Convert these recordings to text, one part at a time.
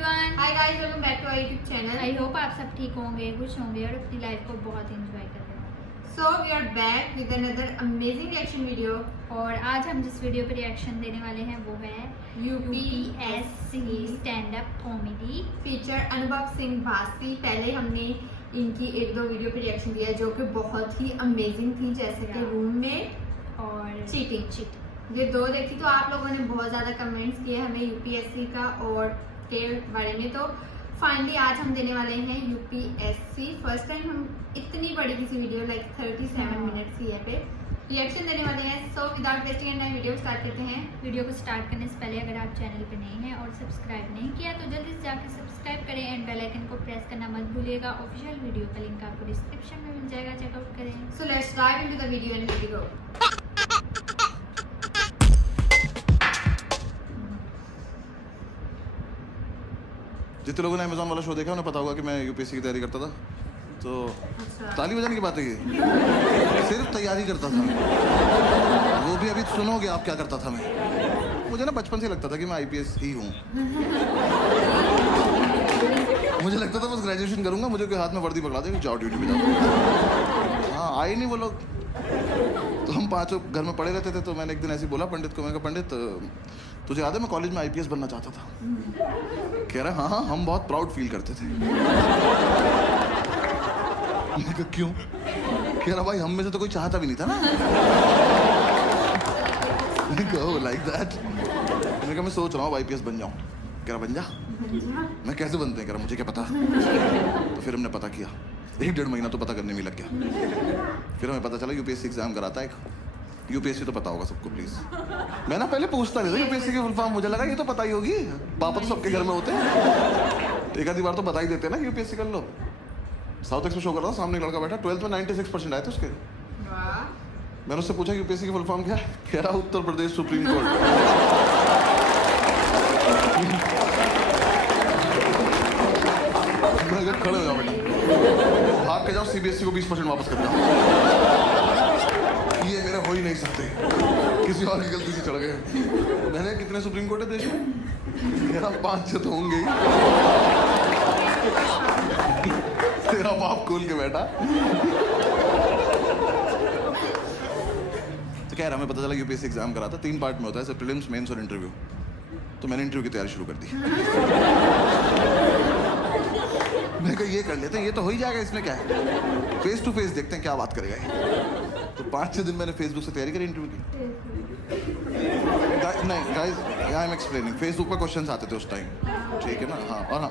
Everyone. Hi guys, welcome back to our YouTube channel. I hope आप सब ठीक होंगे, खुश होंगे और अपनी लाइफ को बहुत एंजॉय कर रहे होंगे। So we are back with another amazing reaction video. और आज हम जिस वीडियो पे रिएक्शन देने वाले हैं वो है UPSC stand up comedy feature अनुभव सिंह भासी। पहले हमने इनकी एक दो वीडियो पे रिएक्शन दिया जो कि बहुत ही अमेजिंग थी, जैसे कि रूम में और चीटिंग। ये दो देखी तो आप लोगों ने बहुत ज़्यादा कमेंट्स किए हमें यूपीएससी का और के बारे में। तो फाइनली आज हम देने वाले हैं यूपीएससी। फर्स्ट टाइम हम इतनी बड़ी किसी वीडियो लाइक 37 मिनट्स की है पे रिएक्शन देने वाले हैं। So without wasting any time video start करते हैं। वीडियो को स्टार्ट करने से पहले अगर आप चैनल पे नए हैं और सब्सक्राइब नहीं किया तो जल्दी से जाकर सब्सक्राइब करें एंड बेल आइकन को प्रेस करना मत भूलिएगा। ऑफिशियल वीडियो का लिंक आपको डिस्क्रिप्शन में मिल जाएगा, चेकआउट करें। So let's dive into the video and let's go. जितने लोगों ने अमेज़न वाला शो देखा उन्हें पता होगा कि मैं यूपीएससी की तैयारी करता था। तो ताली बजाने की बात है ये, सिर्फ तैयारी करता था। वो भी अभी सुनोगे आप क्या करता था मैं। मुझे ना बचपन से लगता था कि मैं आईपीएस ही हूँ। मुझे लगता था बस ग्रेजुएशन करूंगा, मुझे कोई हाथ में वर्दी पकड़ा देगा, जाओ ड्यूटी पे जाओ। हाँ, आए नहीं वो लोग। तो हम पांचों घर में पड़े रहते थे। तो मैंने एक दिन ऐसे ही बोला पंडित को, मैंने कहा पंडित तुझे याद है मैं कॉलेज में आईपीएस बनना चाहता था। कह रहा हाँ, हम बहुत प्राउड फील करते थे। मैंने कहा क्यों? कह रहा भाई हम में से तो कोई चाहता भी नहीं था ना। मैंने कहा लाइक दैट। मैंने कहा मैं सोच रहा हूँ आईपीएस बन जाऊँ। कह रहा बन जा। मैं कैसे बनते हैं? कह रहा मुझे क्या पता। तो फिर हमने पता किया, 1-1.5 महीना तो पता करने में लग गया। फिर हमें पता चला यूपीएससी एग्जाम कराता है एक। यूपीएससी तो पता होगा सबको प्लीज। मैं ना पहले पूछता नहीं था यूपीएससी की फुल फॉर्म, मुझे लगा ये तो पता ही होगी, पापा तो सबके घर में होते हैं, एक आधी बार तो बता ही देते हैं ना यूपीएससी कर लो। साउथ एक्स में शो कर रहा था, सामने एक लड़का बैठा, 12th में 96% आए थे उसके। मैंने उससे पूछा यूपीएससी की फुल फॉर्म क्या है? कह रहा उत्तर प्रदेश सुप्रीम कोर्ट। खड़े हो जाओ बेटा, भाग के जाओ, सीबीएसई को 20% वापस कर जाओ। ये मेरे हो ही नहीं सकते, किसी और की गलती से चढ़ गए। मैंने कितने सुप्रीम कोर्ट है देश में? मेरा 5-6 तो होंगे ही। तेरा बाप खोल के बैठा। तो कह रहा हमें पता चला यूपीएससी एग्जाम करा था, 3 पार्ट में होता है, प्रीलिम्स, मेंस और इंटरव्यू। तो मैंने इंटरव्यू की तैयारी शुरू कर दी। मैं कहा ये कर लेते हैं, ये तो हो ही जाएगा, इसमें क्या है, फेस टू फेस देखते हैं क्या बात करेगा ये। तो 5-6 दिन मैंने फेसबुक से तैयारी करी इंटरव्यू की। नहीं guys, I am explaining. Facebook पर क्वेश्चंस आते थे उस टाइम, ठीक है ना। हाँ, और हाँ,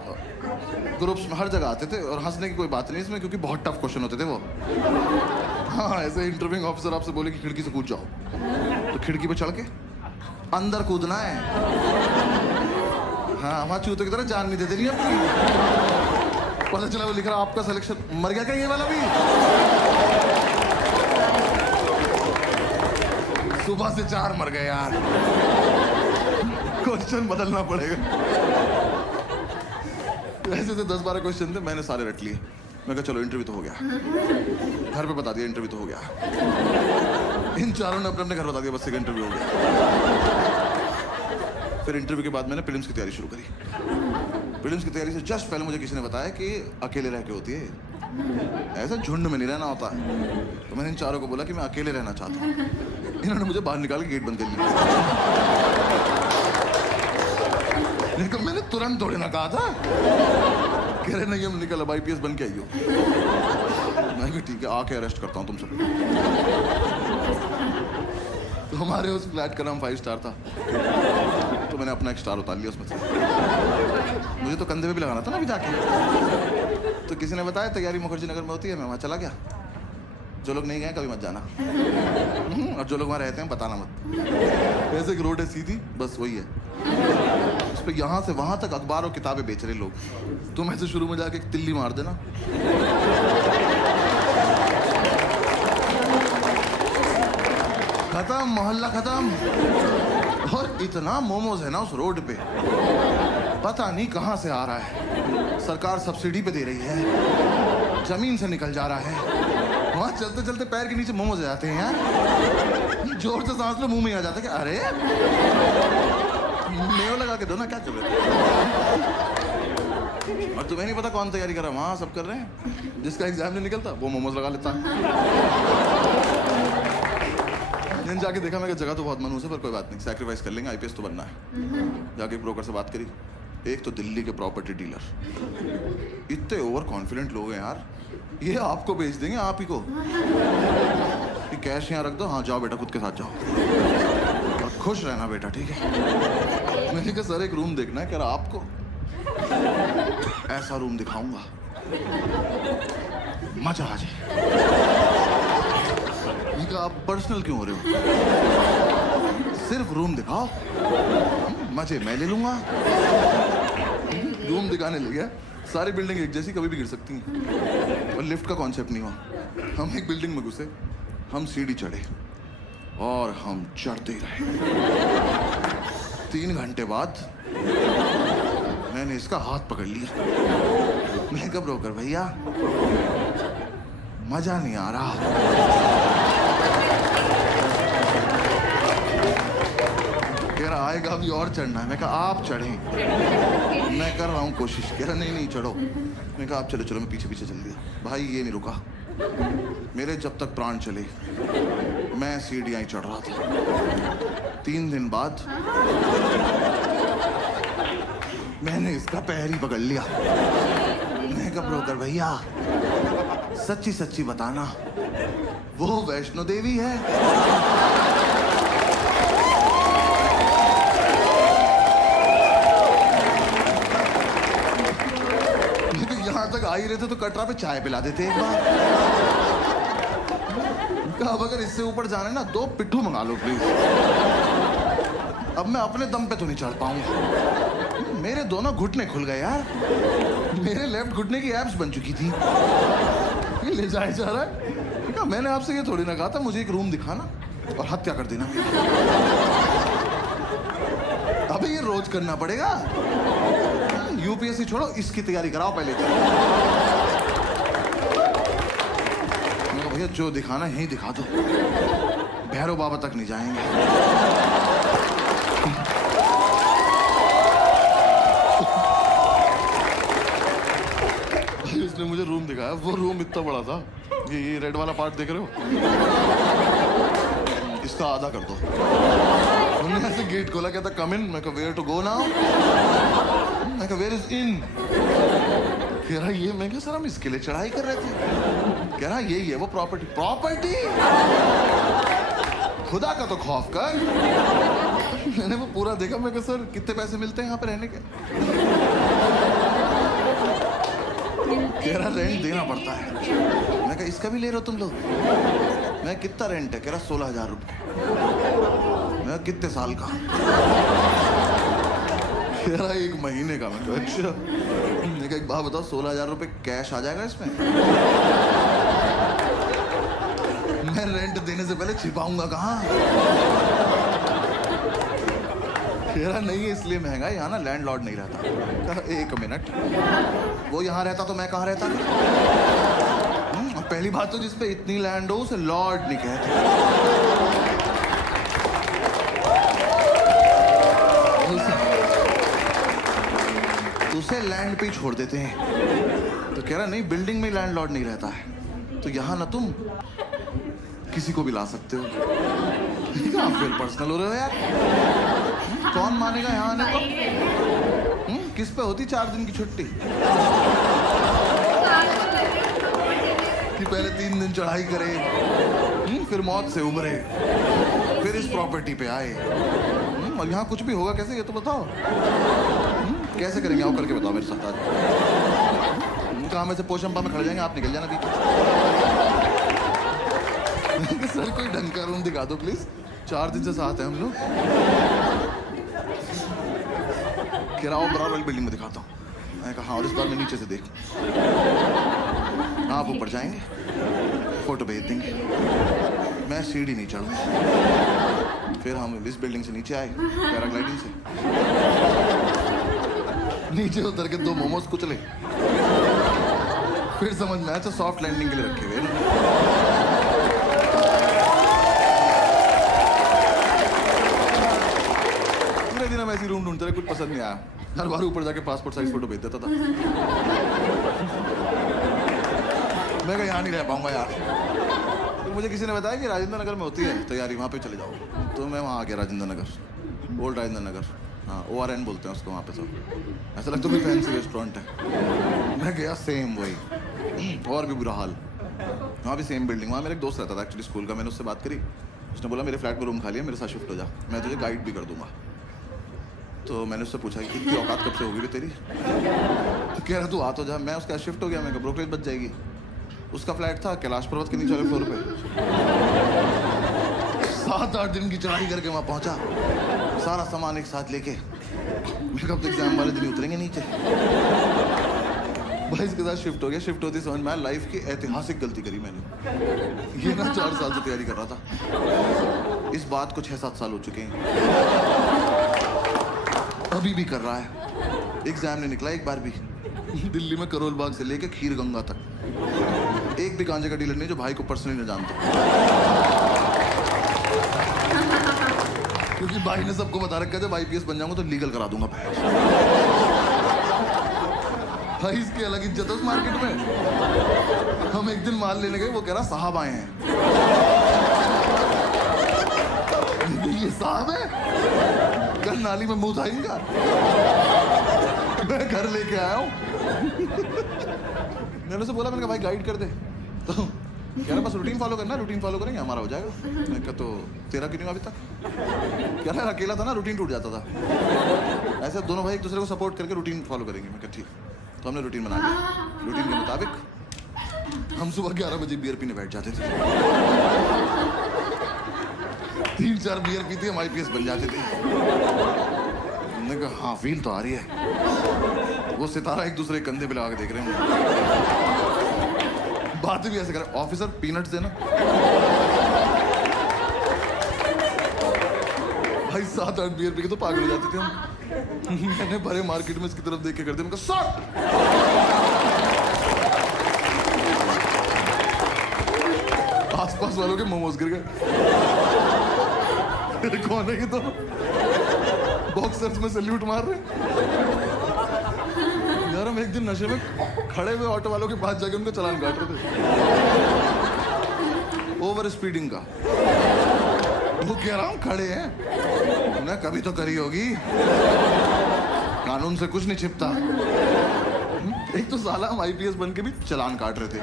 ग्रुप्स में हर जगह आते थे, और हंसने की कोई बात नहीं इसमें, क्योंकि बहुत टफ क्वेश्चन होते थे वो। हाँ, ऐसे इंटरव्यूइंग ऑफिसर आपसे बोले कि खिड़की से कूद जाओ, तो खिड़की पे चढ़ के अंदर कूदना है। हाँ, वहाँ चूतों की तरह जान नहीं देते नहीं अपनी। पता चला वो लिख रहा आपका सिलेक्शन, मर गया क्या ये वाला भी? सुबह से 4 मर गए यार। क्वेश्चन बदलना पड़ेगा। ऐसे से 10-12 क्वेश्चन थे, मैंने सारे रट लिए। मैं कहा चलो इंटरव्यू तो हो गया। घर पे बता दिया इंटरव्यू तो हो गया। इन चारों ने अपने अपने घर बता दिया बस एक इंटरव्यू हो गया। फिर इंटरव्यू के बाद मैंने प्रीलिम्स की तैयारी शुरू करी। प्रीलिम्स की तैयारी से जस्ट पहले मुझे किसी ने बताया कि अकेले रह के होती है, ऐसा झुंड में नहीं रहना होता। तो मैंने इन चारों को बोला कि मैं अकेले रहना चाहता हूँ। इन्होंने मुझे बाहर निकाल के गेट बंद कर लिया। लेकिन मैंने तुरंत थोड़ी ना कहा था। कह रहे नहीं हम निकल, अब आईपीएस बन के आई हो। मैं भी ठीक है, आके अरेस्ट करता हूँ तुम सब। तो हमारे उस फ्लैट का नाम 5 स्टार था, तो मैंने अपना एक स्टार उतार लिया उसमें से। मुझे तो कंधे पे भी लगाना था ना अभी जाके। तो किसी ने बताया तैयारी मुखर्जी नगर में होती है, मैं वहाँ चला गया। जो लोग नहीं गए कभी मत जाना, और जो लोग वहाँ रहते हैं बताना मत। ऐसे एक रोड है सीधी, बस वही है। उस पर यहाँ से वहाँ तक अखबार और किताबें बेच रहे लोग। तुम ऐसे शुरू में जाके एक तिल्ली मार देना, खत्म, मोहल्ला खत्म। और इतना मोमोज है ना उस रोड पे, पता नहीं कहाँ से आ रहा है। सरकार सब्सिडी पे दे रही है, जमीन से निकल जा रहा है। वहाँ चलते चलते पैर के नीचे मोमोज आ जाते हैं यार। जोर से सांस लो, मुंह में आ जाता है कि अरे मेव लगा के दो ना, क्या कर रहे हो? और तुम्हें नहीं पता कौन तैयारी कर रहा है? वहाँ सब कर रहे हैं, जिसका एग्जाम नहीं निकलता वो मोमोज लगा लेता है। मैंने जाके देखा, मैं जगह तो बहुत मनहूस है पर कोई बात नहीं, सैक्रिफाइस कर लेंगे, आईपीएस तो बनना है। जाके ब्रोकर से बात करी, एक तो दिल्ली के प्रॉपर्टी डीलर, इतने ओवर कॉन्फिडेंट लोग हैं यार, ये आपको बेच देंगे आप ही को, कि कैश यहाँ रख दो, हाँ जाओ बेटा खुद के साथ जाओ और खुश रहना बेटा, ठीक है। मैंने कहा सर एक रूम देखना है, कह रहा आपको ऐसा रूम दिखाऊंगा मजा आ जाए। मैंने कहा आप पर्सनल क्यों हो रहे हो, सिर्फ रूम दिखाओ, मजे मैं ले लूंगा। रूम दिखाने लग गया, सारी बिल्डिंग एक जैसी, कभी भी गिर सकती हैं, और लिफ्ट का कॉन्सेप्ट नहीं हुआ। हम एक बिल्डिंग में घुसे, हम सीढ़ी चढ़े और हम चढ़ते ही रहे। 3 घंटे बाद मैंने इसका हाथ पकड़ लिया। मैं कब ब्रोकर भैया मजा नहीं आ रहा। कह रहा आएगा अभी और चढ़ना है। मैं कहा आप चढ़ें, मैं कर रहा हूँ कोशिश। कह रहा नहीं नहीं चढ़ो। मैं कहा आप चलो चलो, मैं पीछे पीछे चल दिया। भाई ये नहीं रुका, मेरे जब तक प्राण चले मैं सीढ़ियाँ ही चढ़ रहा था। 3 दिन बाद मैंने इसका पैर ही पकड़ लिया। मैं कहा ब्रोकर भैया सच्ची सच्ची बताना, वो वैष्णो देवी है? यहाँ तक आ ही रहे थे तो कटरा पे चाय पिला देते एक बार। कहा अब अगर इससे ऊपर जाना है ना 2 पिट्ठू मंगा लो प्लीज। अब मैं अपने दम पे तो नहीं चढ़ पाऊंगा। मेरे दोनों घुटने खुल गए यार, मेरे लेफ्ट घुटने की एब्स बन चुकी थी। ये ले जाए जा रहा है। कहा मैंने आपसे ये थोड़ी ना कहा था मुझे एक रूम दिखाना और हत्या कर देना। अबे ये रोज करना पड़ेगा। यूपीएससी छोड़ो, इसकी तैयारी कराओ पहले। भैया जो दिखाना यहीं दिखा दो, भैरव बाबा तक नहीं जाएंगे। इसने मुझे रूम दिखाया, वो रूम इतना बड़ा था, ये रेड वाला पार्ट देख रहे हो, इसका आधा कर दो। उन्होंने ऐसे गेट खोला, कहता कम इन। मैं कहा वेयर टू गो नाउ? मैं कहा वेयर इज इन? कह रहा ये। मैं कहा सर हम इसके लिए चढ़ाई कर रहे थे। कह रहा यही है वो प्रॉपर्टी। प्रॉपर्टी? खुदा का तो खौफ कर। मैंने वो पूरा देखा। मैं कहा सर कितने पैसे मिलते हैं यहाँ पे रहने के? कह रहा रेंट देना पड़ता है। मैं कहा इसका भी ले रहे हो तुम लोग? मैं कितना रेंट है? कह रहा 16,000 रुपये। मैं कितने साल का? कह रहा 1 महीने का। मैं कहा अच्छा। मैं कहा एक बात बताओ, 16,000 रुपये कैश आ जाएगा इसमें? मैं रेंट देने से पहले छिपाऊंगा कहाँ? कह रहा नहीं है इसलिए महंगा है, यहाँ ना लैंडलॉर्ड नहीं रहता। कहा 1 मिनट, वो यहाँ रहता तो मैं कहाँ रहता? पहली बात तो जिसपे इतनी लैंड हो उसे लॉर्ड नहीं कहते। उसे लैंड पे ही छोड़ देते हैं। तो कह रहा नहीं बिल्डिंग में लैंडलॉर्ड नहीं रहता है, तो यहाँ ना तुम किसी को भी ला सकते हो। आप फिर पर्सनल हो रहे हो यार। कौन मानेगा यहाँ आने को? किस पे होती 4 दिन की छुट्टी? कि पहले 3 दिन चढ़ाई करे, फिर मौत से उबरे, फिर इस प्रॉपर्टी पे आए। और यहाँ कुछ भी होगा कैसे, ये तो बताओ। कैसे करेंगे? आओ करके बताओ मेरे साथ आज। कहाँ में से पोशंपा में खड़े जाएंगे, आप निकल जाना बीच। सर कोई ढंग का रूम दिखा दो प्लीज, 4 दिन से साथ हैं हम लोग। किराओ बराबर वाली बिल्डिंग में दिखाता हूँ। मैं कहा और इस बार मैं नीचे से देख। आप ऊपर जाएंगे, फोटो भेज देंगे, मैं सीढ़ी नहीं चढ़ूंगा। फिर हम इस बिल्डिंग से नीचे आए पैराग्लाइडिंग से, नीचे उतर के 2 मोमोज कुचले। फिर समझ में आया तो सॉफ्ट लैंडिंग के लिए रखे हुए। पूरे दिन हम ऐसी रूम ढूंढते रहे, कुछ पसंद नहीं आया। हर बार ऊपर जाके पासपोर्ट साइज फोटो भेज देता था। मैं कहा यहाँ नहीं रह पाऊंगा यार। तो मुझे किसी ने बताया कि राजेंद्र नगर में होती है तैयारी, वहाँ पे चले जाओ। तो मैं वहाँ आ गया, राजेंद्र नगर, ओल्ड राजेंद्र नगर। हाँ, ORN बोलते हैं उसको वहाँ पे सब। ऐसा लगता है कोई फैंसी रेस्टोरेंट है। मैं गया, सेम वही, और भी बुरा हाल। वहाँ भी सेम बिल्डिंग। वहाँ मेरा एक दोस्त रहता था एक्चुअली स्कूल का। मैंने उससे बात करी, उसने बोला मेरे फ्लैट में रूम खाली है, मेरे साथ शिफ्ट हो जा, मैं तुझे गाइड भी कर दूंगा। तो मैंने उससे पूछा कि इतनी औकात कब से होगी भी तेरी? तो कह रहा तू आ तो जा। मैं उसके साथ शिफ्ट हो गया। मैं ब्रोकरेज बच जाएगी। उसका फ्लैट था कैलाश पर्वत के नीचे वाले फ्लोर पे। 7-8 दिन की चढ़ाई करके वहाँ पहुँचा, सारा सामान एक साथ लेके। मैं कब तक एग्जाम वाले दिन उतरेंगे नीचे। भाई इसके साथ शिफ्ट हो गया। शिफ्ट होती समझ में आया लाइफ की ऐतिहासिक गलती करी मैंने। ये ना 4 साल से तैयारी कर रहा था, इस बात को 6-7 साल हो चुके हैं, अभी भी कर रहा है। एग्जाम नहीं निकला एक बार भी। दिल्ली में करोल बाग से लेके खीर गंगा तक एक भी गांजे का डीलर नहीं जो भाई को पर्सनली न जानता। क्योंकि भाई ने सबको बता रखा है जब IPS बन जाऊंगा तो लीगल करा दूंगा। भाई इसकी अलग इज्जत है उस मार्केट में। हम एक दिन माल लेने गए, वो कह रहा साहब आए हैं। ये साहब है? कल नाली में मुंह था इनका। मैं घर लेके आया हूँ। मैंने उसे बोला, मैंने कहा भाई गाइड कर दे। तो कह रहा बस रूटीन फॉलो करना, रूटीन फॉलो करेंगे हमारा हो जाएगा। मैं कहा तो तेरा क्यों नहीं अभी तक? कह रहा अकेला था ना, रूटीन टूट जाता था। ऐसे दोनों भाई एक दूसरे को सपोर्ट करके रूटीन फॉलो करेंगे। मैं कहा ठीक। तो हमने रूटीन बना लिया। रूटीन के मुताबिक हम सुबह 11 बजे बियर पीने बैठ जाते थे। 3-4 बियर पीते हम IPS बन जाते थे। हमने कहा हाँ फील तो आ रही है। वो सितारा एक दूसरे कंधे पे लगा के देख रहे हैं। बातें भी ऐसे करें, ऑफिसर पीनट्स देना। भाई 7-8 बियर पी के तो पागल हो जाते थे हम। मैंने भरे मार्केट में इसकी तरफ देख के कर दिया। मैं कहा शॉट। आसपास वालों के मोमोज गिर गए। कौन है कि तो बॉक्सर्स में सैल्यूट मार रहे। यार हम एक दिन नशे में खड़े हुए ऑटो वालों के पास जाके उनका चालान काट रहे थे, ओवर स्पीडिंग का। वो कह रहा हूँ खड़े हैं, उन्हें कभी तो करी होगी, कानून से कुछ नहीं छिपता। एक तो साला हम IPS बन के भी चालान काट रहे थे।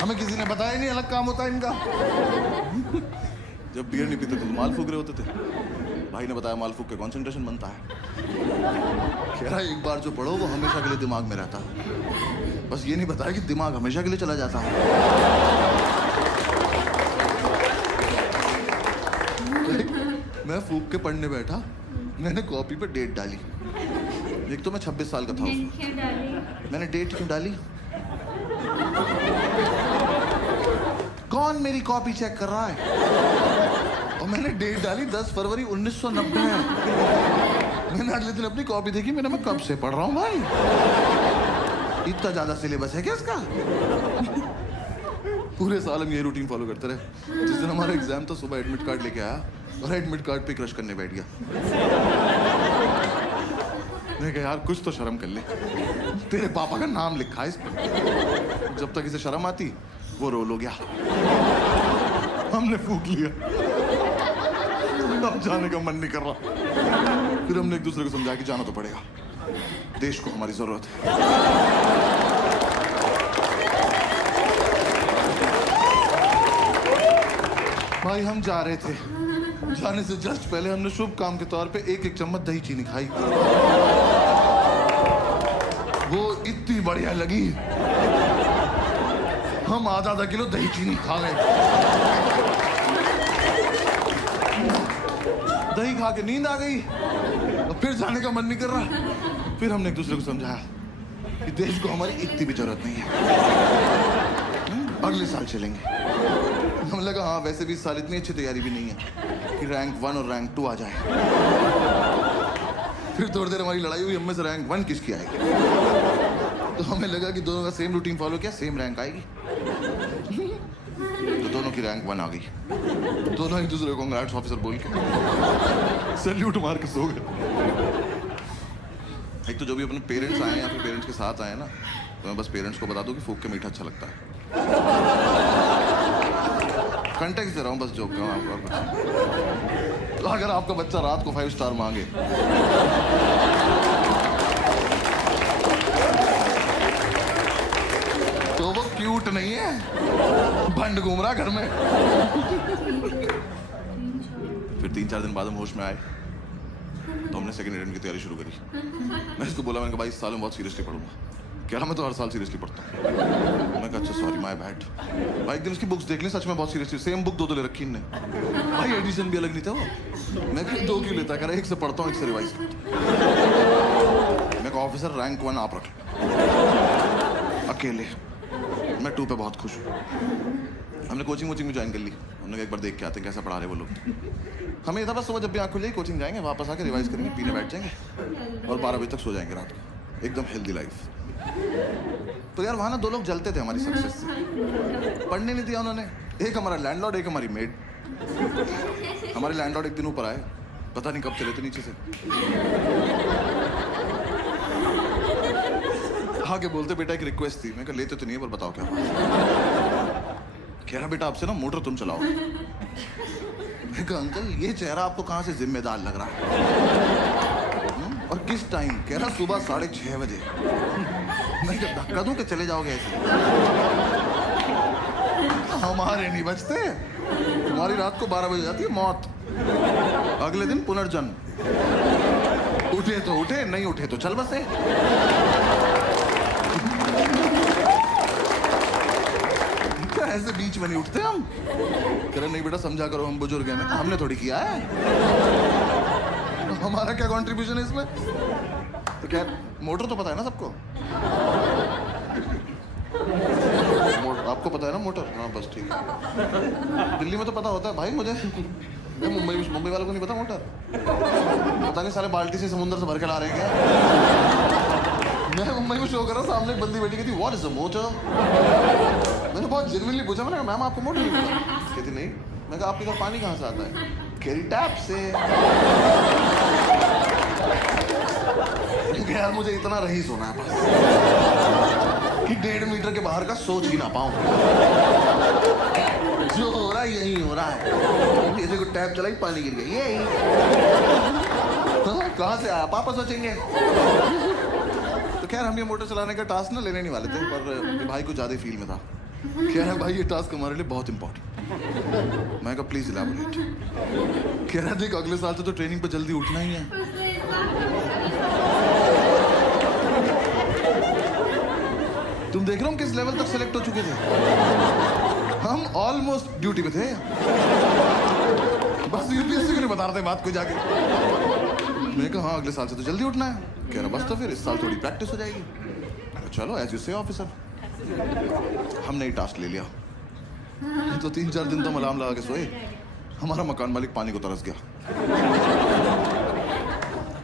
हमें किसी ने बताया नहीं अलग काम होता है इनका। जब बियर नहीं पीते तो माल फूक रहे होते थे। भाई ने बताया माल फूक के कंसंट्रेशन बनता है। कह रहा एक बार जो पढ़ो वो हमेशा के लिए दिमाग में रहता है। बस ये नहीं बताया कि दिमाग हमेशा के लिए चला जाता है। मैं फूक के पढ़ने बैठा, मैंने कॉपी पे डेट डाली। एक तो मैं 26 साल का था। मैंने डेट क्यों डाली? कौन मेरी कॉपी चेक कर रहा है? और मैंने डेट डाली 10 फरवरी 1990 है। मैंने अगले दिन अपनी कॉपी देखी, मैंने मैं कब से पढ़ रहा हूँ भाई, इतना ज्यादा सिलेबस है क्या इसका? पूरे साल हम ये रूटीन फॉलो करते रहे। जिस दिन हमारा एग्जाम था सुबह एडमिट कार्ड लेके आया और एडमिट कार्ड पे क्रश करने बैठ गया। मैंने कहा यार कुछ तो शर्म कर ले, तेरे पापा का नाम लिखा है इस पर। जब तक इसे शर्म आती वो रोल हो गया। हमने फूक लिया, अब जाने का मन नहीं कर रहा। फिर हमने एक दूसरे को समझाया कि जाना तो पड़ेगा, देश को हमारी जरूरत है। भाई हम जा रहे थे, जाने से जस्ट पहले हमने शुभ काम के तौर पे 1-1 चम्मच दही चीनी खाई। वो इतनी बढ़िया लगी, हम आधा किलो दही चीनी खा गए। दही खा के नींद आ गई और फिर जाने का मन नहीं कर रहा। फिर हमने एक दूसरे को समझाया कि देश को हमारी इतनी भी जरूरत नहीं है, अगले साल चलेंगे। हमें लगा हाँ वैसे भी इस साल इतनी अच्छी तैयारी भी नहीं है कि रैंक 1 और रैंक 2 आ जाए। फिर थोड़ी देर हमारी लड़ाई हुई, हम में से रैंक 1 किसकी आएगी। तो हमें लगा कि दोनों का सेम रूटीन फॉलो किया, सेम रैंक आएगी। तो दोनों की रैंक 1 आ गई। दोनों एक दूसरे को कंग्रेट्स ऑफिसर बोल के सैल्यूट मार के सो गए। एक तो जो भी अपने पेरेंट्स आए या फिर पेरेंट्स के साथ आए ना, तो मैं बस पेरेंट्स को बता दूं कि फूक के मीठा अच्छा लगता है। कंटेक्स्ट दे रहा हूँ बस जोक का आपको, और कुछ। तो अगर आपका बच्चा रात को 5 स्टार मांगे तो वो क्यूट नहीं है, भंड घूम रहा घर में। फिर 3-4 दिन बाद हम होश में आए तो हमने सेकंड अटेम्प्ट की तैयारी शुरू करी। मैं इसको बोला, मैंने कहा भाई इस साल में बहुत सीरियसली पढ़ूंगा। कह रहा मैं तो हर साल सीरियसली पढ़ता हूँ। मैं कहा अच्छा सॉरी माय बैड। भाई एक दिन उसकी बुक्स देख ली, सच में बहुत सीरियसली सेम बुक 2 ले रखी इनने। भाई एडिशन भी अलग नहीं था वो। मैं कहा 2 क्यों लेता, कह रहा एक से पढ़ता हूँ एक से रिवाइज करता हूँ। मैं कहा ऑफिसर रैंक 1 आप रख लो अकेले, मैं 2 पे बहुत खुश हूँ। हमने कोचिंग भी ज्वाइन कर ली। हमने कहा एक बार देख के आते हैं कैसा पढ़ा रहे वो लोग। हमें था बस सुबह जब भी आँख खुल जाएगी कोचिंग जाएंगे, वापस आके रिवाइज करेंगे, पीने बैठ जाएंगे और 12 बजे तक सो जाएंगे रात को। एकदम हेल्दी लाइफ। तो यार वहाँ ना 2 लोग जलते थे हमारी सक्सेस से। पढ़ने नहीं दिया उन्होंने। एक हमारा लैंडलॉर्ड, एक हमारी मेड। हमारे लैंडलॉर्ड एक दिन ऊपर आए, पता नहीं कब चले थे नीचे से। हाँ के बोलते बेटा एक रिक्वेस्ट थी। मैं कहा लेते तो नहीं है पर बताओ क्या बात। कह रहा बेटा आपसे ना मोटर तुम चलाओ। मैं कहा अंकल ये चेहरा आपको कहाँ से जिम्मेदार लग रहा है और किस टाइम? कह रहा सुबह 6:30 बजे। मैं क्या धक्का दूं कि चले जाओगे ऐसे? हमारे नहीं बचते, तुम्हारी रात को 12 बजे जाती है मौत, अगले दिन पुनर्जन्म। उठे तो उठे, नहीं उठे तो चल बसे। क्या ऐसे बीच में नहीं उठते हम? कह रहे नहीं बेटा समझा करो हम बुजुर्ग हैं। हमने थोड़ी किया है, हमारा क्या कंट्रीब्यूशन है इसमें? तो क्या मोटर तो पता है ना सबको? आपको पता है ना मोटर? हाँ बस ठीक है। दिल्ली में तो पता होता है भाई मुझे, मुंबई वालों को नहीं पता मोटर? पता नहीं सारे बाल्टी से समुद्र से भर के ला रहे हैं क्या? मैं मुंबई में शो कर रहा, सामने एक बंदी बैठी कहती व्हाट इज अ मोटर। मैंने बहुत जेन्युइनली पूछा, मैंने मैम आपको मोटर नहीं पता? कहती नहीं। मैं कहा आपके घर पानी कहाँ से आता है? केरी टैप से। यार मुझे इतना रईस होना है बस कि 1.5 मीटर के बाहर का सोच ही ना पाऊं। जो हो रहा है यही हो रहा है। जैसे को टैप चलाई पानी गिर गया, यही कहाँ से आया पापा सोचेंगे। तो खैर हम ये मोटर चलाने का टास्क ना लेने नहीं वाले थे, पर भाई को ज्यादा फील में था। कह रहा भाई ये टास्क हमारे लिए बहुत इंपॉर्टेंट। मैं कहा प्लीज इलैबोरेट। कह रहा देख अगले साल से तो ट्रेनिंग पे जल्दी उठना ही है। तुम देख रहे हो हम किस लेवल तक सेलेक्ट हो चुके थे। हम ऑलमोस्ट ड्यूटी पे थे। बस यूपीएससी को नहीं बता रहे थे बात को जाके। मैंने कहा हाँ अगले साल से तो जल्दी उठना है। कह रहा बस तो फिर इस साल थोड़ी प्रैक्टिस हो जाएगी। चलो एज यू से ऑफिसर। हमने ही टास्क ले लिया। तो 3-4 दिन तो हम अलार्म लगा के सोए। हमारा मकान मालिक पानी को तरस गया।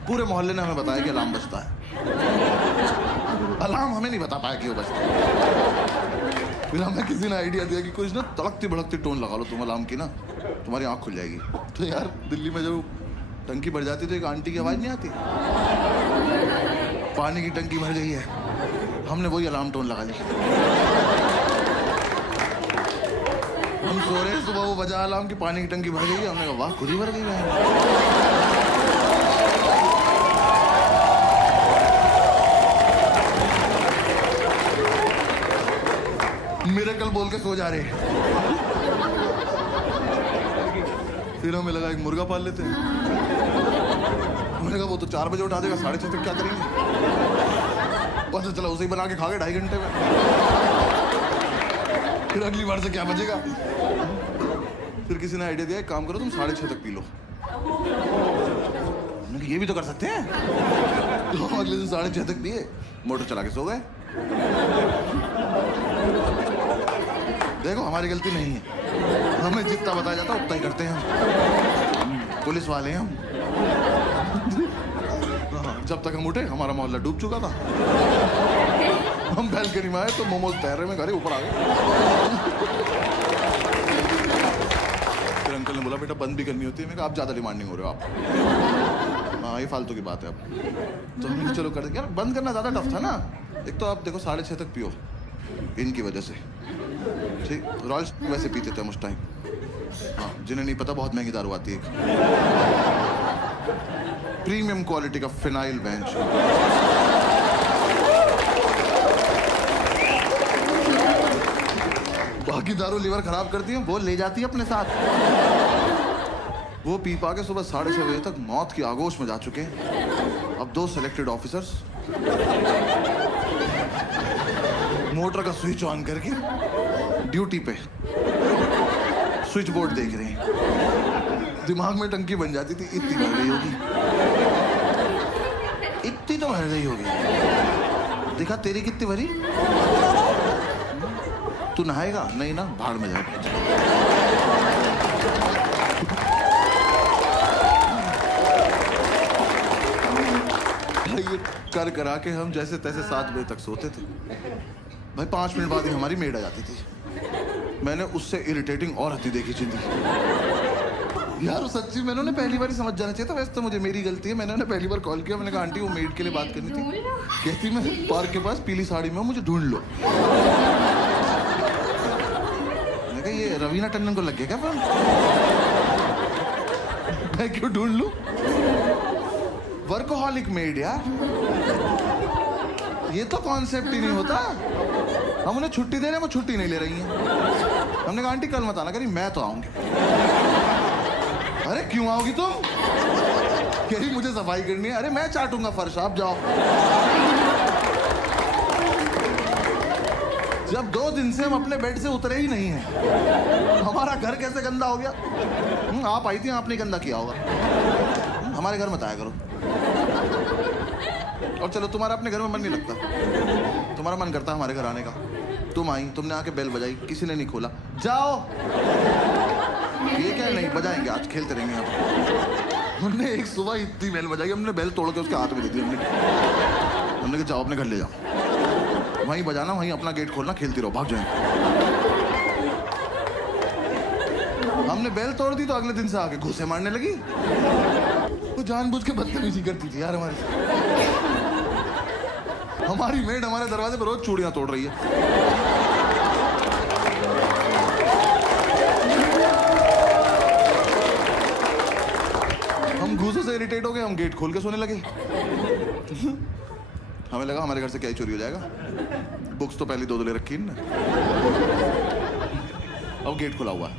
पूरे मोहल्ले ने हमें बताया कि अलार्म बजता है। अलार्म हमें नहीं बता पाया कि वो बजता है। फिर हमें किसी ने आइडिया दिया कि कुछ ना तड़कती भड़कती टोन लगा लो तुम अलार्म की ना, तुम्हारी आंख खुल जाएगी। तो यार दिल्ली में जब टंकी भर जाती तो एक आंटी की आवाज नहीं आती, पानी की टंकी भर गई है। हमने वही अलार्म टोन लगा ली। हम सो रहे सुबह वो बजा अलार्म की पानी की टंकी भर गई है। हमने कहा वाह खुद ही भर गई है। मिरेकल बोल के सो जा रहे। फिर हमें लगा एक मुर्गा पाल लेते हैं। मैंने कहा वो तो 4 बजे उठा देगा, 6:30 तक क्या करेंगे? पता चला उसे ही बना के खा गए 2.5 घंटे में। फिर अगली बार से क्या बचेगा? फिर किसी ने आइडिया दिया एक काम करो तुम 6:30 तक पी लो। मैंने कहा ये भी तो कर सकते हैं। तो हम अगले दिन 6:30 तक पिए, मोटर चला के सो गए। देखो हमारी गलती नहीं है, हमें जितना बताया जाता उतना ही करते हैं। पुलिस वाले हैं हम। जब तक हम उठे हमारा मोहल्ला डूब चुका था। हम बैल्कनी में आए तो मोमोज तैर रहे, मैं घर ऊपर आ गया। फिर अंकल ने बोला बेटा बंद भी करनी होती है। मैं कहा आप ज्यादा डिमांडिंग हो रहे हो आप। हाँ ये फालतू की बात है अब। तो हमने चलो कर दिया। यार बंद करना ज्यादा टफ था ना। एक तो आप देखो 6:30 तक पियो इनकी वजह से, ठीक। रॉयल वैसे पीते थे हम उस टाइम। हाँ जिन्हें नहीं पता बहुत महंगी दारू आती है, प्रीमियम क्वालिटी का फिनाइल बेंच। बाकी दारू लीवर खराब करती है, वो ले जाती है अपने साथ। वो पी पा के सुबह 6:30 बजे तक मौत की आगोश में जा चुके हैं। अब 2 सेलेक्टेड ऑफिसर्स मोटर का स्विच ऑन करके ड्यूटी पे स्विच बोर्ड देख रहे हैं। दिमाग में टंकी बन जाती थी, इतनी भर गई होगी, इतनी तो भर गई होगी। देखा तेरी कितनी भरी? तू नहाएगा? नहीं ना, भाड़ में जाएगा। ये कर करा के हम जैसे तैसे 7 बजे तक सोते थे भाई। 5 मिनट बाद ही हमारी मेड आ जाती थी। मैंने उससे इरिटेटिंग और हत्ती देखी जिंदगी। यार सच्ची मैंने उन्हें पहली बार ही समझ जाना चाहिए था। वैसे तो मुझे मेरी गलती है, मैंने उन्हें पहली बार कॉल किया। मैंने कहा आंटी वो मेड के लिए बात करनी थी। कहती मैं पार्क के पास पीली साड़ी में हूं, मुझे ढूंढ लो। मैंने कहा ये रवीना टंडन को लग गया क्या फोन? मैं क्यों ढूंढ लूं? वर्कोहॉलिक मेड यार, ये तो कॉन्सेप्ट ही नहीं होता। हम उन्हें छुट्टी दे रहे हैं, वो छुट्टी नहीं ले रही हैं। हमने कहा आंटी कल मत आना। करी मैं तो आऊंगी। अरे क्यों आओगी तुम? कह रही मुझे सफाई करनी है। अरे मैं चाटूंगा फर्श, आप जाओ। जब 2 दिन से हम अपने बेड से उतरे ही नहीं हैं, हमारा घर कैसे गंदा हो गया? आप आई थी, आपने गंदा किया होगा। हमारे घर मत आया करो। और चलो तुम्हारा अपने घर में मन नहीं लगता, तुम्हारा मन करता हमारे घर आने का। तुम आई, तुमने आके बेल बजाई, किसी ने नहीं खोला। जाओ। ये क्या नहीं बजाएंगे, आज खेलते रहेंगे यहाँ। हमने एक सुबह इतनी बेल बजाई, हमने बेल तोड़ के उसके हाथ में दे दी। हमने कहा जाओ अपने घर ले जाओ, वहीं बजाना, वहीं अपना गेट खोलना, खेलती रहो, भाग जाएंगे। हमने बेल तोड़ दी तो अगले दिन से आके घूसे मारने लगी। वो जानबूझ के बदतमीजी करती थी यार हमारी। हमारी मेड हमारे दरवाजे पर रोज चूड़ियां तोड़ रही है। हम घूसों से इरिटेट हो गए, हम गेट खोल के सोने लगे। हमें लगा हमारे घर से क्या ही चोरी हो जाएगा। बुक्स तो पहले 2 ले रखी है ना। अब गेट खुला हुआ है।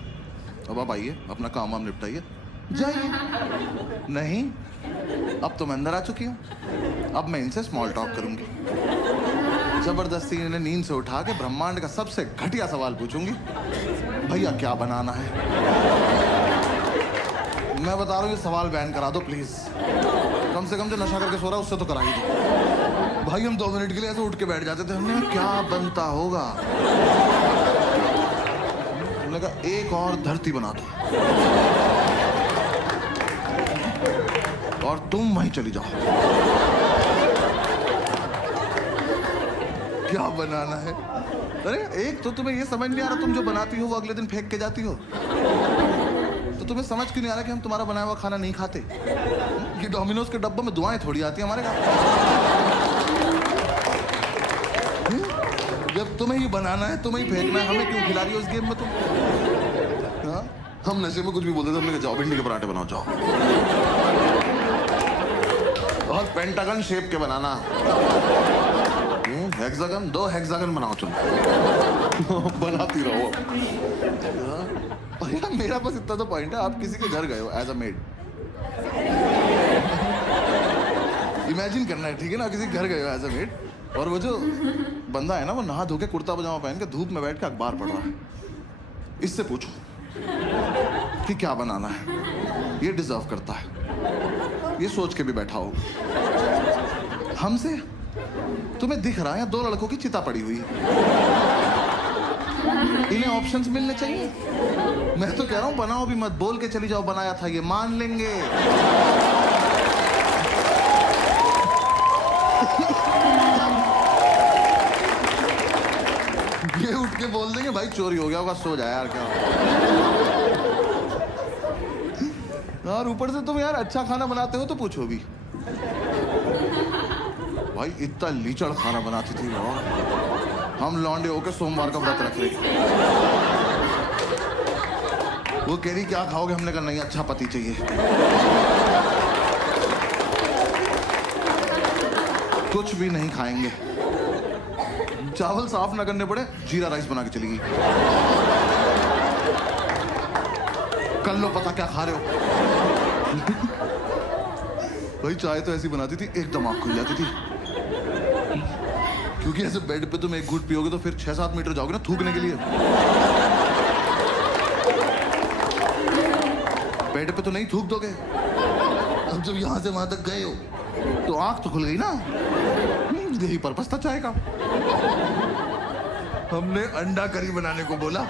अब आप आइए, अपना काम वाम निपटाइए, जाइए। नहीं, अब तो मैं अंदर आ चुकी हूँ। अब मैं इनसे स्मॉल टॉक करूंगी। जबरदस्ती इन्हें नींद से उठा के ब्रह्मांड का सबसे घटिया सवाल पूछूंगी, भैया क्या बनाना है? मैं बता रहा हूँ ये सवाल बैन करा दो प्लीज। कम से कम जो नशा करके सो रहा है उससे तो करा ही दो। भाई हम 2 मिनट के लिए ऐसे उठ के बैठ जाते थे। हमने क्या बनता होगा? हमने कहा एक और धरती बना दो और तुम वहीं चली जाओ। क्या बनाना है? अरे एक तो तुम्हें ये समझ नहीं आ रहा, तुम जो बनाती हो वो अगले दिन फेंक के जाती हो। तो तुम्हें समझ क्यों नहीं आ रहा कि हम तुम्हारा बनाया हुआ खाना नहीं खाते? ये डोमिनोज के डब्बे में दुआएं थोड़ी आती है हमारे घर। जब तुम्हें ही बनाना है, तुम्हें ही फेंकना है, हमें क्यों खिला रही हो इस गेम में तुम? हाँ? हम नशे में कुछ भी बोलते थे। हमने कहा जाओ भिंडी के पराठे बनाओ, जाओ। और पेंटागन शेप के बनाना, हेक्सागन, 2 हेक्सागन बनाओ तुम। बनाती रहो। यार मेरा बस इतना तो पॉइंट है, आप किसी के घर गए हो एज अ मेड, इमेजिन करना है, ठीक है ना? किसी के घर गए हो एज अ मेड, और वो जो बंदा है ना, वो नहा धो के कुर्ता पजामा पहन के धूप में बैठ के अखबार पढ़ रहा है। इससे पूछो कि क्या बनाना है, ये डिजर्व करता है, ये सोच के भी बैठा हो। हमसे तुम्हें दिख रहा है 2 लड़कों की चिता पड़ी हुई है, इन्हें ऑप्शंस मिलने चाहिए। मैं तो कह रहा हूं बनाओ भी मत, बोल के चली जाओ बनाया था, ये मान लेंगे। ये उठ के बोल देंगे भाई चोरी हो गया होगा, सो जा यार। क्या यार ऊपर से तुम यार अच्छा खाना बनाते हो तो पूछो भी। भाई इतना लीचड़ खाना बनाती थी यार, हम लौंडे होके सोमवार का व्रत रख रहे। वो कह रही क्या खाओगे, हमने कहा नहीं अच्छा पति चाहिए। कुछ भी नहीं खाएंगे, चावल साफ ना करने पड़े जीरा राइस बना के चली गई। कर लो पता क्या खा रहे हो। भाई चाय तो ऐसी बनाती थी एकदम आँख खुल जाती थी, क्योंकि ऐसे बेड पे तुम एक घूंट पियोगे तो फिर 6-7 मीटर जाओगे ना थूकने के लिए। बेड पे तो नहीं थूक दोगे, अब जब यहां से वहां तक गए हो तो आंख तो खुल गई ना। यही पर्पस था चाय का। हमने अंडा करी बनाने को बोला,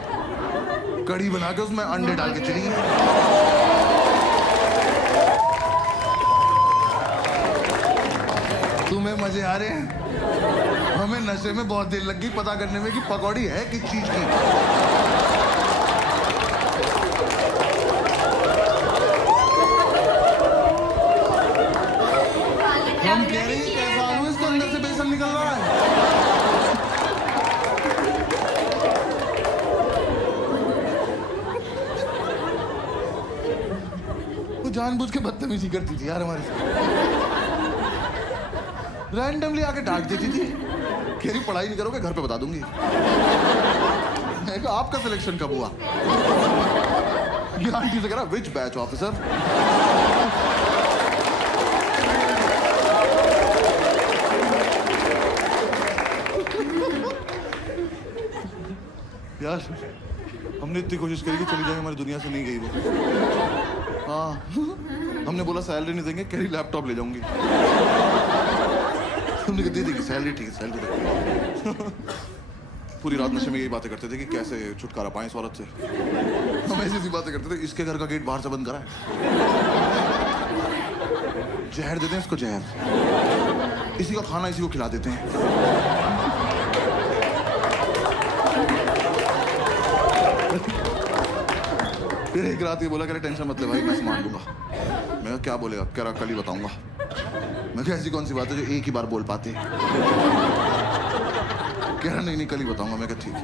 कड़ी बना के उसमें अंडे डाल के चली गई। तुम्हें मजे आ रहे हैं, हमें नशे में बहुत देर लग गई पता करने में कि पकौड़ी है किस चीज की। हम कह रहे हैं कैसा आलू इसके अंदर से बेसन निकल रहा है। वो जानबूझ के बदतमीजी करती थी यार हमारे साथ, रैंडमली आके डांट देती थी। कह रही पढ़ाई नहीं करोगे घर पे बता दूंगी। मैं कहा आपका सिलेक्शन कब हुआ? ये आंटी से कह रहा विच बैच ऑफिसर। यार हमने इतनी कोशिश करी कि चली जाए, हमारी दुनिया से नहीं गई वो। हाँ हमने बोला सैलरी नहीं देंगे, कह रही लैपटॉप ले जाऊंगी। हमने कहा दे देगी सैलरी, ठीक है सैलरी देंगे। पूरी रात नशे में यही बातें करते थे कि कैसे छुटकारा पाएं इस औरत से। हम ऐसी ऐसी बातें करते थे, इसके घर का गेट बाहर से बंद करा है, जहर देते हैं इसको जहर, इसी का खाना इसी को खिला देते हैं। फिर एक रात ये बोला, कह रहे टेंशन मत ले भाई मैं संभाल लूंगा। मैं कहा क्या बोलेगा? कह रहा कल ही बताऊंगा। मैं कहा ऐसी कौन सी बात है जो एक ही बार बोल पाते? कह रहा नहीं कल ही बताऊंगा। मैं कहा ठीक है।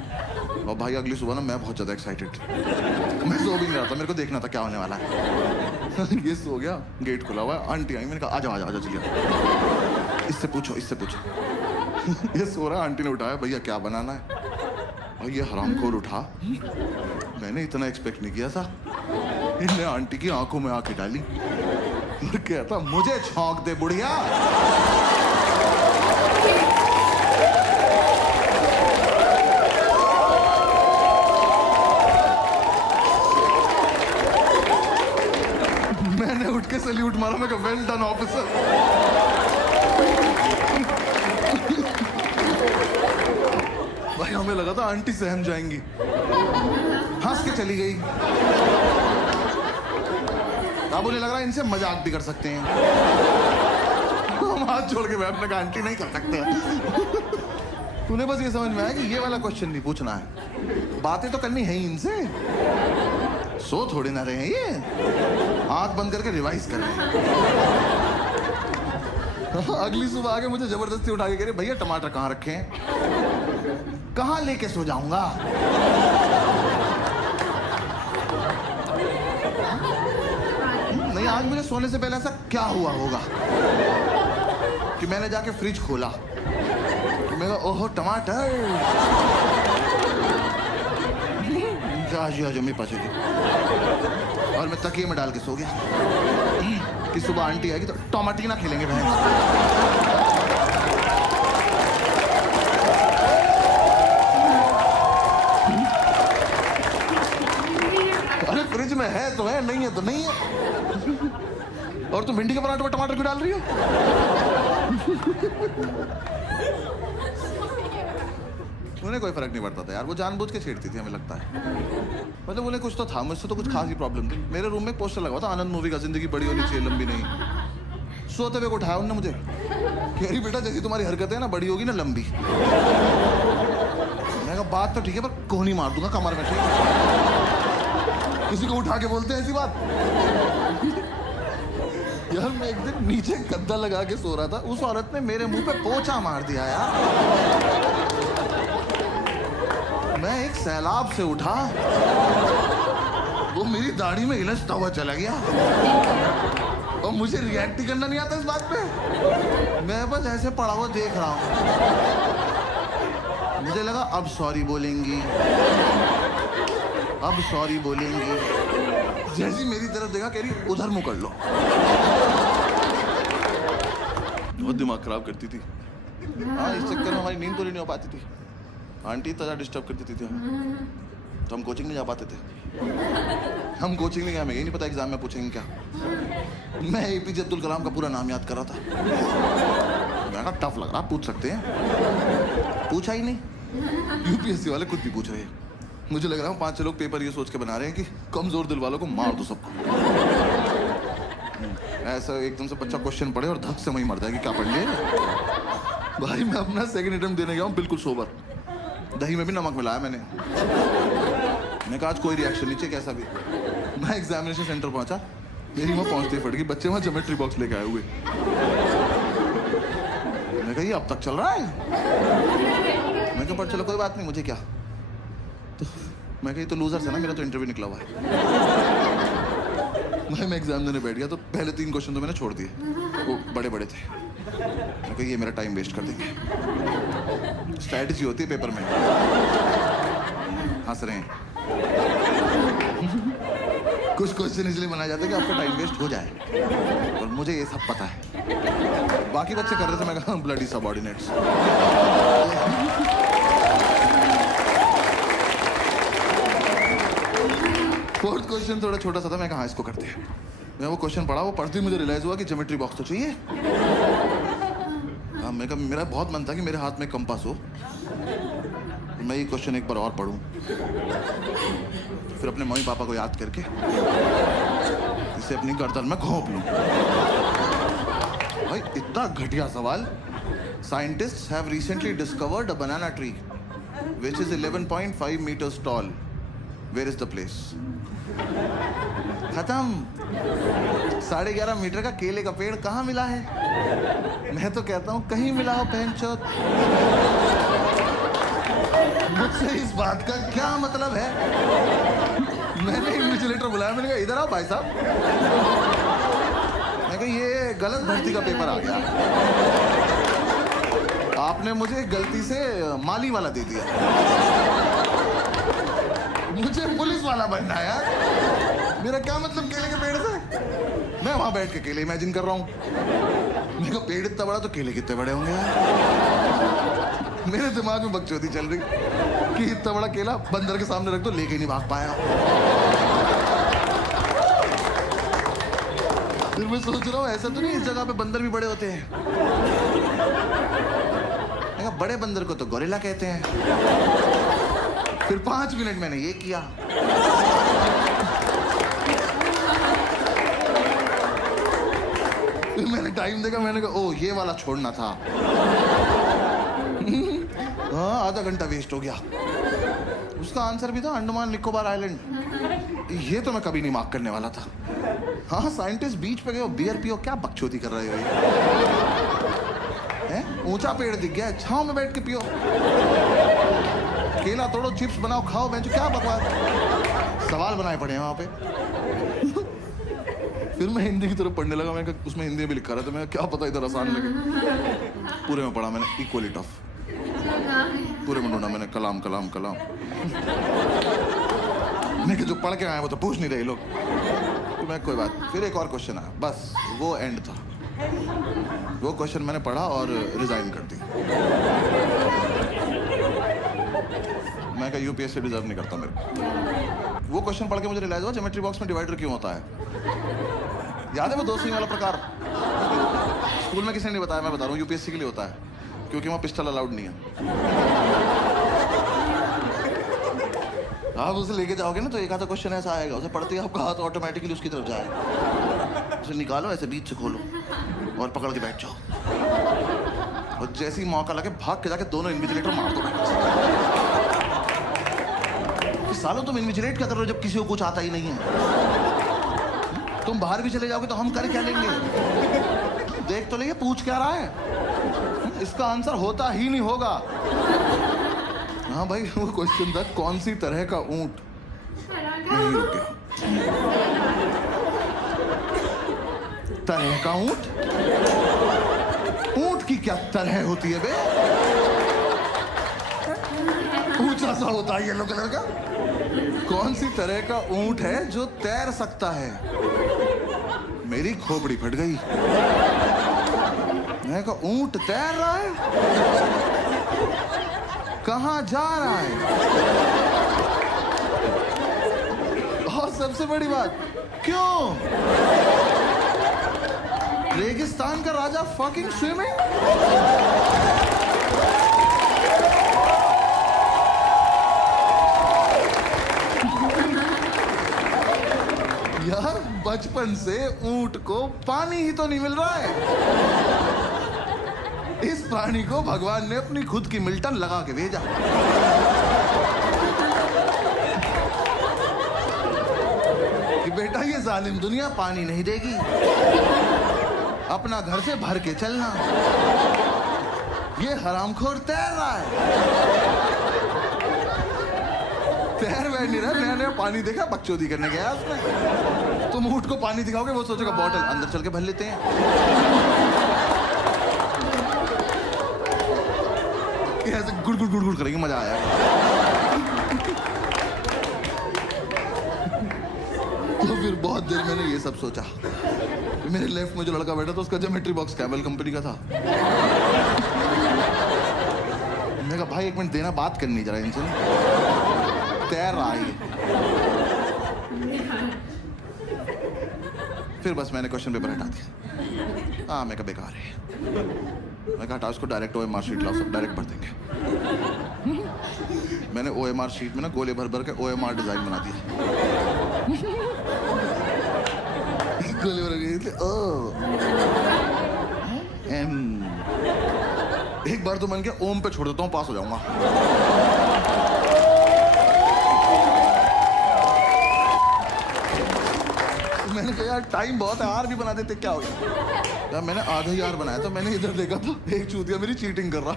और भाई अगली सुबह ना मैं बहुत ज्यादा एक्साइटेड, मैं सो भी नहीं रहा था, मेरे को देखना था क्या होने वाला है। ये सो गया, गेट खुला हुआ है, आंटी आई, मैंने कहा आजा आजा आजा चलिए, इससे पूछो इससे पूछो। ये सो रहा है, आंटी ने उठाया, भैया क्या बनाना है? भाई ये हरामखोर उठा, मैंने इतना एक्सपेक्ट नहीं किया था। इन्हें आंटी की आंखों में आंखें डाली और कहता मुझे छौंक दे बुढ़िया। मैंने उठ के सैल्यूट मारा, मैं कहा वेल डन ऑफिसर। भाई हमें लगा था आंटी सहम जाएंगी, हंस के चली गई। अब उन्हें लग रहा है इनसे मजाक भी कर सकते हैं। हम हाथ छोड़ के बैठने का आंटी नहीं कर सकते। उन्हें बस ये समझ में आया कि ये वाला क्वेश्चन नहीं पूछना है, बातें तो करनी है ही इनसे। सो थोड़े ना रहे हैं ये, आंख बंद करके रिवाइज कर रहे हैं। अगली सुबह आके मुझे जबरदस्ती उठा के कह रहे भैया टमाटर कहाँ रखे हैं? कहाँ लेके सो जाऊंगा? नहीं आज मुझे सोने से पहले ऐसा क्या हुआ होगा कि मैंने जाके फ्रिज खोला, मैं कहा ओहो टमाटर, आज मेरे पास और मैं तकिए में डाल के सो गया कि सुबह आंटी आएगी तो टमाटी ना खेलेंगे बहन। अरे फ्रिज में है तो है, नहीं है तो नहीं है। और तुम भिंडी के पराठे में टमाटर क्यों डाल रही हो? उन्हें कोई फर्क नहीं पड़ता था यार, वो जानबूझ के छेड़ती थी हमें लगता है। मतलब उन्हें कुछ तो था, मुझसे तो कुछ खास ही प्रॉब्लम थी। मेरे रूम में एक पोस्टर लगा था आनंद मूवी का, जिंदगी बड़ी होनी चाहिए लंबी नहीं। सोते हुए को उठाया उन्होंने मुझे, कह रही बेटा जैसी तुम्हारी हरकतें है ना बड़ी होगी ना लंबी। मैं कहा बात तो ठीक है, पर कोहनी मार दूंगा कमर में, ठीक है? किसी को उठा के बोलते हैं ऐसी बात? यार मैं एक दिन नीचे गद्दा लगा के सो रहा था, उस औरत ने मेरे मुंह पे पोंछा मार दिया यार। मैं एक सैलाब से उठा, वो मेरी दाढ़ी में इलझता हुआ चला गया और मुझे रिएक्ट ही करना नहीं आता इस बात पे। मैं बस ऐसे पड़ा हुआ देख रहा हूँ। मुझे लगा अब सॉरी बोलेंगी, अब सॉरी बोलेंगी। जैसी मेरी तरफ देखा, कह रही उधर मुंह कर लो। बहुत दिमाग खराब करती थी। हाँ, इस चक्कर में हमारी नींद पूरी नहीं हो पाती थी। आंटी तरह डिस्टर्ब कर देती थी हमें, तो हम कोचिंग नहीं जा पाते थे। हम कोचिंग नहीं गए, हमें यही नहीं पता एग्जाम में पूछेंगे क्या। मैं एपीजे अब्दुल कलाम का पूरा नाम याद कर रहा था। मैं कहा टफ लग रहा, पूछ सकते हैं। पूछा ही नहीं। यूपीएससी वाले खुद भी पूछ रहे हैं। मुझे लग रहा है 5-6 लोग पेपर ये सोच के बना रहे हैं कि कमजोर दिल वालों को मार दो सबको। ऐसा एकदम से बच्चा क्वेश्चन पढ़े और धक से वहीं मर जाएगी, क्या पढ़ लिए भाई। मैं अपना सेकंड अटेम्प्ट देने गया हूँ बिल्कुल सोबर, दही में भी नमक मिलाया मैंने कहा आज कोई रिएक्शन नहीं चाहिए कैसा भी। मैं एग्जामिनेशन सेंटर पहुंचा, मेरी वहाँ पहुंचते ही फट गई। बच्चे वहाँ ज्योमेट्री बॉक्स लेके आए हुए। मैं कहा ये अब तक चल रहा है? मैं कहा पर चलो कोई बात नहीं, मुझे क्या। तो मैं कही तो लूजर है ना, मेरा तो इंटरव्यू निकला हुआ है। मैं एग्जाम देने बैठ गया तो पहले 3 क्वेश्चन तो मैंने छोड़ दिए, वो बड़े बड़े थे। मैं कहा ये मेरा टाइम वेस्ट कर देंगे। स्ट्रैटेजी होती है पेपर में। हंस रहे हैं। कुछ क्वेश्चन इसलिए बनाए जाते हैं कि आपका टाइम वेस्ट हो जाए, और मुझे ये सब पता है। बाकी बच्चे कर रहे थे, मैं कहा ब्लडी सबऑर्डिनेट्स। फोर्थ क्वेश्चन थोड़ा छोटा सा था, मैं कहा इसको करते हैं। मैं वो क्वेश्चन पढ़ा, वो पढ़ते ही मुझे रियलाइज हुआ कि ज्योमेट्री बॉक्स तो चाहिए। हाँ, मैं कहा मेरा बहुत मन था कि मेरे हाथ में कंपास हो, मैं ये क्वेश्चन एक बार और पढ़ूं। फिर अपने मम्मी पापा को याद करके इसे अपनी गर्दन में घोंप लूं। भाई इतना घटिया सवाल। Scientists have recently discovered a banana tree which is 11.5 meters tall. Where is the place? खत्म। 11.5 मीटर का केले का पेड़ कहाँ मिला है? मैं तो कहता हूँ कहीं मिला हो बहनचोद। मुझसे इस बात का क्या मतलब है? मैंने इन्विजिलेटर बुलाया, मैंने कहा इधर आओ भाई साहब। मैं कहा ये गलत भर्ती का पेपर आ गया, आपने मुझे गलती से माली वाला दे दिया। मुझे पुलिस वाला बनना है यार। मेरा क्या मतलब केले के पेड़ से? मैं वहां बैठ के केले इमेजिन कर रहा हूँ। मेरे को पेड़ इतना बड़ा तो केले कितने बड़े होंगे यार। मेरे दिमाग में बकचोदी चल रही कि इतना बड़ा केला बंदर के सामने रख दो, लेके नहीं भाग पाया। फिर मैं सोच रहा हूँ ऐसा तो नहीं इस जगह पे बंदर भी बड़े होते हैं। बड़े बंदर को तो गोरिल्ला कहते हैं। फिर 5 मिनट मैंने ये किया। फिर मैंने टाइम देखा, मैंने कहा ओ ये वाला छोड़ना था। हाँ, आधा घंटा वेस्ट हो गया। उसका आंसर भी था अंडमान निकोबार आइलैंड। ये तो मैं कभी नहीं मार्क करने वाला था। हाँ, साइंटिस्ट बीच पे गए, बियर पियो, क्या बकचोदी कर रहे हो? ऊंचा पेड़ दिख गया, छांव में बैठ के पियो। केला तोड़ो, चिप्स बनाओ, खाओ। बेंचो, क्या बकवास सवाल बनाए पड़े हैं वहां पे। फिर मैं हिंदी की तरफ पढ़ने लगा। मैंने उसमें हिंदी में भी लिखा रहा था, मैं क्या पता इधर आसान लगे। पूरे में पढ़ा मैंने इक्वली टफ। पूरे में ढूंढा मैंने कलाम कलाम कलाम। मैं जो पढ़ के आए वो तो पूछ नहीं रहे लोग। तो मैं कोई बात। फिर एक और क्वेश्चन आया, बस वो एंड था। वो क्वेश्चन मैंने पढ़ा और रिजाइन कर दी। मैं कहा यूपीएससी डिजर्व नहीं करता मेरे को। वो क्वेश्चन पढ़ के मुझे रियलाइज हुआ ज्योमेट्री बॉक्स में डिवाइडर क्यों होता है। याद है वो 2 सुई वाला प्रकार? स्कूल में किसी ने नहीं बताया, मैं बता रहा हूँ। यूपीएससी के लिए होता है क्योंकि वहाँ पिस्टल अलाउड नहीं है। आप उसे लेके जाओगे ना तो एक आधा क्वेश्चन ऐसा आएगा, उसे पढ़ते ही आपका हाथ ऑटोमेटिकली उसकी तरफ जाएगा। उसे निकालो, ऐसे बीच से खोलो और पकड़ के बैठ जाओ। और जैसे ही मौका लगे भाग के जाके दोनों इन्विजिलेटर मार दो। सालों तुम इन्विजिलेट क्या कर रहे हो जब किसी को कुछ आता ही नहीं है? तुम बाहर भी चले जाओगे तो हम कर क्या लेंगे? देख तो लेंगे पूछ क्या रहा है। इसका आंसर होता ही नहीं होगा। हाँ भाई, वो क्वेश्चन था कौन सी तरह का ऊंट? नहीं रुक गया। तरह का ऊंट? ऊंट की क्या तरह होती है बे? ऊंचा सा होता है येलो कलर का। कौन सी तरह का ऊंट है जो तैर सकता है? मेरी खोपड़ी फट गई। मैं कहा ऊंट तैर रहा है? कहां जा रहा है? और सबसे बड़ी बात, क्यों? रेगिस्तान का राजा फकिंग स्विमिंग? यार बचपन से ऊंट को पानी ही तो नहीं मिल रहा है। इस प्राणी को भगवान ने अपनी खुद की मिल्टन लगा के भेजा। कि बेटा ये जालिम दुनिया पानी नहीं देगी, अपना घर से भर के चलना। ये हरामखोर तैर रहा है। तैर बैठ नहीं रहा, नया नया पानी देखा, बकचोदी करने गया उसमें। तुम ऊंट को पानी दिखाओगे, वो सोचेगा बॉटल, अंदर चल के भर लेते हैं। ऐसे गुड़ गुड़ गुड़ गुड़ करेंगे, मजा आया। तो फिर बहुत देर मैंने ये सब सोचा। मेरे लेफ्ट में जो लड़का बैठा था उसका ज्योमेट्री बॉक्स कैमल कंपनी का था। मैंने कहा भाई एक मिनट देना, बात करनी जरा इनसे। तैर रहा है। फिर बस मैंने क्वेश्चन पेपर हटा दिया। हाँ मैं कहा बेकार है। मैं कहा हटा उसको, डायरेक्ट OMR शीट लाओ, सब डायरेक्ट भर देंगे। मैंने OMR शीट में ना गोले भर भर के OMR डिजाइन बना दिया। गोले भर के O M। एक बार तो मन के ओम पे छोड़ देता हूँ, पास हो जाऊंगा। मैंने कहा यार टाइम बहुत है, आर भी बना देते क्या हो गया। यार मैंने आधा ही आर बनाया था। मैंने इधर देखा तो एक चूतिया मेरी चीटिंग कर रहा।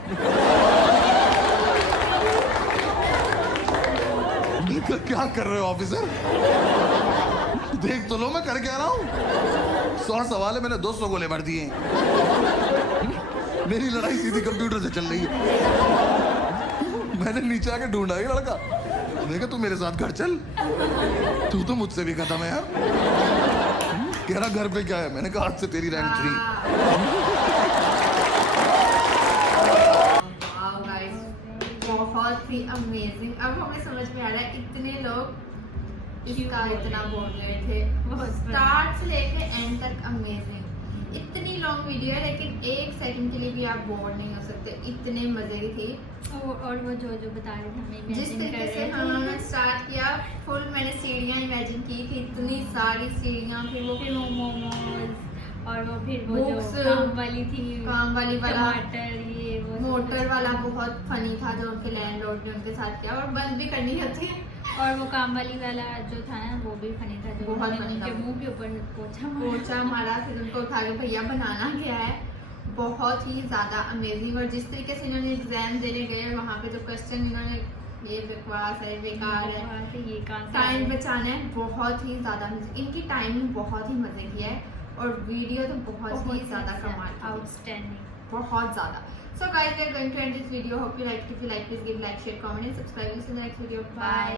क्या कर रहे हो ऑफिसर? देख तो लो मैं कर क्या रहा हूँ। 100 सवाल है, मैंने 200 गोले भर दिए। मेरी लड़ाई सीधी कंप्यूटर से चल रही है। मैंने नीचे आके ढूंढा ये लड़का, देखा तू मेरे साथ घर चल, तू तो मुझसे भी खत्म है यार। कह रहा घर पे क्या है? मैंने कहा आज से तेरी रैंक 3। बहुत ही अमेजिंग। अब हमें समझ में आ रहा है इतने लोग इसका इतना बोल रहे थे। स्टार्ट से लेके एंड तक अमेजिंग। इतनी लॉन्ग वीडियो है लेकिन एक सेकंड के लिए भी आप बोर नहीं हो सकते, इतने मजे की थी। और वो जो बता रहे थे हमें, जिस तरीके से हमने स्टार्ट किया, फुल मैंने सीढ़ियाँ इमेजिन की थी, इतनी सारी सीढ़ियाँ। फिर वो मोमोज, और वो फिर वो जो Books, काम वाली थी, काम वाली वाला, टमाटर, ये वो मोटर वाला बहुत फनी था जो उनके लैंडलॉर्ड ने उनके साथ किया, और बंद भी करनी होती है। और वो काम वाली वाला जो था ना वो भी फनी था, जो बहुत उन्होंने funny था। उनके मुंह के ऊपर पोछा मारा, फिर उनको उठा के भैया बनाना क्या है। बहुत ही ज्यादा अमेजिंग। और जिस तरीके से इन्होंने एग्जाम देने गए, वहाँ पे जो क्वेश्चन इन्होंने, ये बकवास है, बेकार है, ये टाइम बचाना है, बहुत ही ज्यादा इनकी टाइमिंग बहुत ही मजे की है। और वीडियो तो बहुत ही ज्यादा कमाल, आउटस्टैंडिंग, बहुत ज्यादा। So guys, we are going to end this video. Hope you liked it. If you like, please give like, share, comment and subscribe. See you in the next video. Bye.